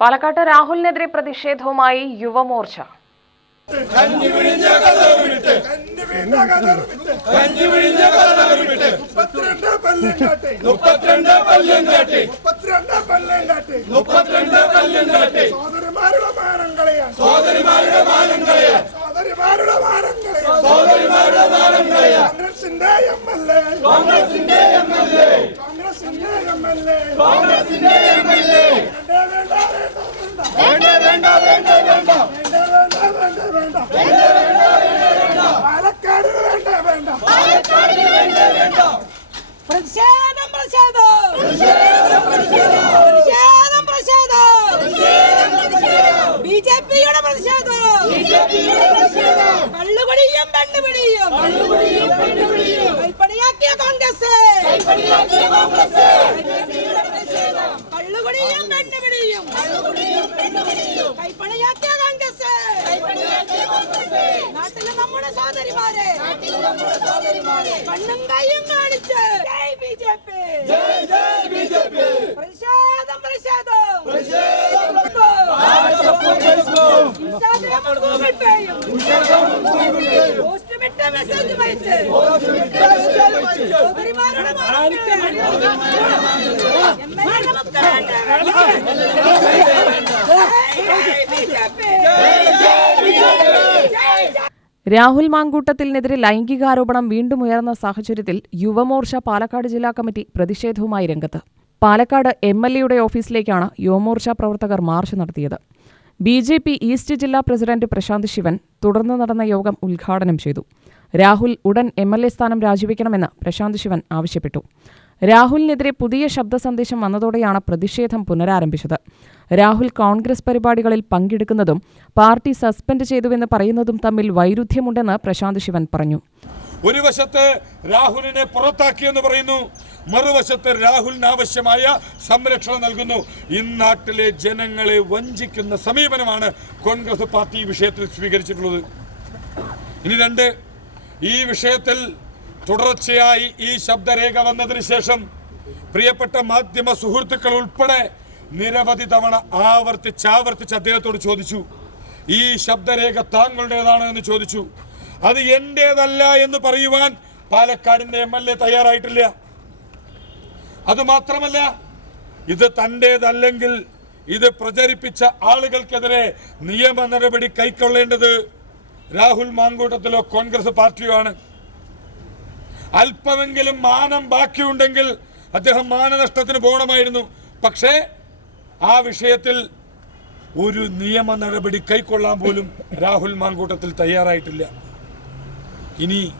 പാലക്കാട്ട് രാഹുലിനെതിരെ പ്രതിഷേധവുമായി യുവമോർച്ച. കോൺഗ്രസിന്റെ വേണ്ട വേണ്ട വേണ്ട. വേണ്ട വേണ്ട വേണ്ട. പാലക്കാടിന് വേണ്ട വേണ്ട പാലക്കാടിന് വേണ്ട വേണ്ട പ്രതിഷേധം പ്രതിഷേധം. പ്രതിഷേധം പ്രതിഷേധം. ബി ജെ പിയുടെ പ്രതിഷേധം. மண்ணும் கையும் காணிச்சு ஜெய் பிஜேபி. ஜெய் ஜெய் பிஜேபி. பிரசாதம் பிரசாதம். பிரசாதம். போஸ்ட் விட்ட மெசேஜ் வைச்சு போஸ்ட் விட்ட மெசேஜ் வைச்சு ஒரு மாரணம் ஆரம்பிக்க வேண்டும். எம்எல்ஏ நமக்கு வேண்டாம். രാഹുൽ മാങ്കൂട്ടത്തിനെതിരെ ലൈംഗികാരോപണം വീണ്ടും ഉയർന്ന സാഹചര്യത്തിൽ യുവമോർച്ച പാലക്കാട് ജില്ലാ കമ്മിറ്റി പ്രതിഷേധവുമായി രംഗത്ത്. പാലക്കാട് എം എൽ എയുടെ ഓഫീസിലേക്കാണ് യുവമോർച്ച പ്രവർത്തകർ മാർച്ച് നടത്തിയത്. ബി ജെ പി ഈസ്റ്റ് ജില്ലാ പ്രസിഡന്റ് പ്രശാന്ത് ശിവൻ തുടർന്ന് നടന്ന യോഗം ഉദ്ഘാടനം ചെയ്തു. രാഹുൽ ഉടൻ എം എൽ എ സ്ഥാനം രാജിവെക്കണമെന്ന് പ്രശാന്ത് ശിവൻ ആവശ്യപ്പെട്ടു. രാഹുലിനെതിരെ പുതിയ ശബ്ദ സന്ദേശം വന്നതോടെയാണ് പ്രതിഷേധം പുനരാരംഭിച്ചത്. രാഹുൽ കോൺഗ്രസ് പരിപാടികളിൽ പങ്കെടുക്കുന്നതും പാർട്ടി സസ്പെൻഡ് ചെയ്തുവെന്ന് പറയുന്നതും തമ്മിൽ വൈരുദ്ധ്യമുണ്ടെന്ന് പ്രശാന്ത് ശിവൻ പറഞ്ഞു. ഒരു വശത്ത് രാഹുലിനെ പുറത്താക്കിയെന്ന് പറയുന്നു മറുവശത്ത് രാഹുലിന് ആവശ്യമായ സംരക്ഷണം നൽകുന്നു. ഇന്നാട്ടിലെ ജനങ്ങളെ വഞ്ചിക്കുന്ന സമീപനമാണ് കോൺഗ്രസ് പാർട്ടി വിഷയത്തിൽ സ്വീകരിച്ചിട്ടുള്ളത്. ഇനി രണ്ട് ഈ വിഷയത്തിൽ തുടർച്ചയായി ഈ ശബ്ദരേഖ വന്നതിന് ശേഷം പ്രിയപ്പെട്ട മാധ്യമ സുഹൃത്തുക്കൾ ഉൾപ്പെടെ നിരവധി തവണ ആവർത്തിച്ച് ആവർത്തിച്ച് അദ്ദേഹത്തോട് ചോദിച്ചു ഈ ശബ്ദരേഖ താങ്കളുടേതാണ്? എന്ന് ചോദിച്ചു. അത് എന്റേതല്ല എന്ന് പറയുവാൻ പാലക്കാടിന്റെ എം എൽ എ തയ്യാറായിട്ടില്ല. അത് മാത്രമല്ല ഇത് തന്റേതല്ലെങ്കിൽ ഇത് പ്രചരിപ്പിച്ച ആളുകൾക്കെതിരെ നിയമ നടപടി കൈക്കൊള്ളേണ്ടത് രാഹുൽ മാങ്കൂട്ടത്തിലോ കോൺഗ്രസ് പാർട്ടിയോ ആണ്. അല്പമെങ്കിലും മാനം ബാക്കിയുണ്ടെങ്കിൽ അദ്ദേഹം മാനനഷ്ടത്തിന് പോകണമായിരുന്നു. പക്ഷേ ആ വിഷയത്തിൽ ഒരു നിയമ നടപടി കൈക്കൊള്ളാൻ പോലും രാഹുൽ മാൻകൂട്ടത്തിൽ തയ്യാറായിട്ടില്ല. ഇനി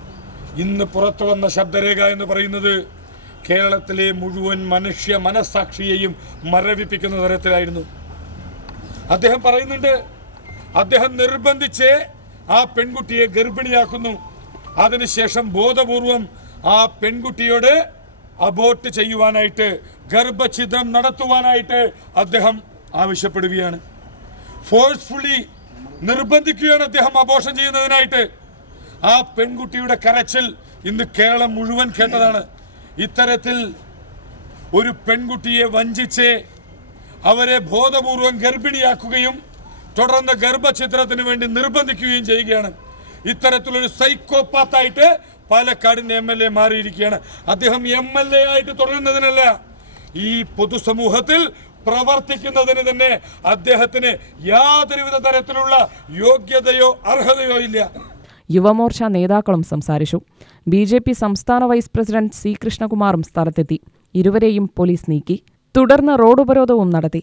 ഇന്ന് പുറത്തു വന്ന ശബ്ദരേഖ എന്ന് പറയുന്നത് കേരളത്തിലെ മുഴുവൻ മനുഷ്യ മനസ്സാക്ഷിയെയും മരവിപ്പിക്കുന്ന തരത്തിലായിരുന്നു. അദ്ദേഹം പറയുന്നുണ്ട് അദ്ദേഹം നിർബന്ധിച്ച് ആ പെൺകുട്ടിയെ ഗർഭിണിയാക്കുന്നു. അതിനുശേഷം ബോധപൂർവം ആ പെൺകുട്ടിയോട് അബോർട്ട് ചെയ്യുവാനായിട്ട് ഗർഭഛിദ്രം നടത്തുവാനായിട്ട് അദ്ദേഹം ആവശ്യപ്പെടുകയാണ്. ഫോഴ്സ്ഫുള്ളി നിർബന്ധിക്കുകയാണ് അദ്ദേഹം അബോഷം ചെയ്യുന്നതിനായിട്ട്. ആ പെൺകുട്ടിയുടെ കരച്ചിൽ ഇന്ന് കേരളം മുഴുവൻ കേട്ടതാണ്. ഇത്തരത്തിൽ ഒരു പെൺകുട്ടിയെ വഞ്ചിച്ച് അവരെ ബോധപൂർവം ഗർഭിണിയാക്കുകയും തുടർന്ന് ഗർഭഛിദ്രത്തിന് വേണ്ടി നിർബന്ധിക്കുകയും ചെയ്യുകയാണ്. ഇത്തരത്തിലൊരു സൈക്കോപാത്തായിട്ട് പാലക്കാടിന്റെ എം എൽ എ മാറിയിരിക്കുകയാണ്. അദ്ദേഹം എം എൽ എ ആയിട്ട് തുടരുന്നതിനല്ല ഈ പൊതുസമൂഹത്തിൽ പ്രവർത്തിക്കുന്നതിന് തന്നെ അദ്ദേഹത്തിന് യാതൊരുവിധ തരത്തിലുള്ള യോഗ്യതയോ അർഹതയോ ഇല്ല. യുവമോർച്ച നേതാക്കളും സംസാരിച്ചു. ബി ജെ പി സംസ്ഥാന വൈസ് പ്രസിഡന്റ് സി കൃഷ്ണകുമാറും സ്ഥലത്തെത്തി. ഇരുവരെയും പോലീസ് നീക്കി. തുടർന്ന് റോഡ് ഉപരോധവും നടത്തി.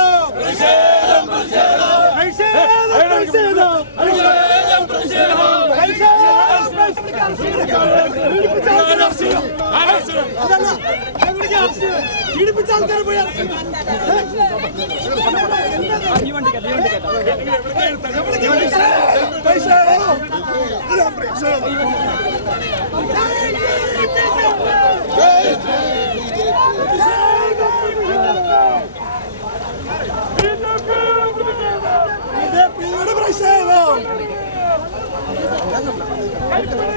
ആൾക്കാർ പോയി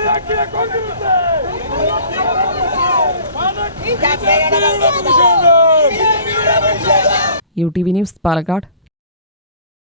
Aqui! കോൺഗ്രസ് ഈ ചാക്കയുടെ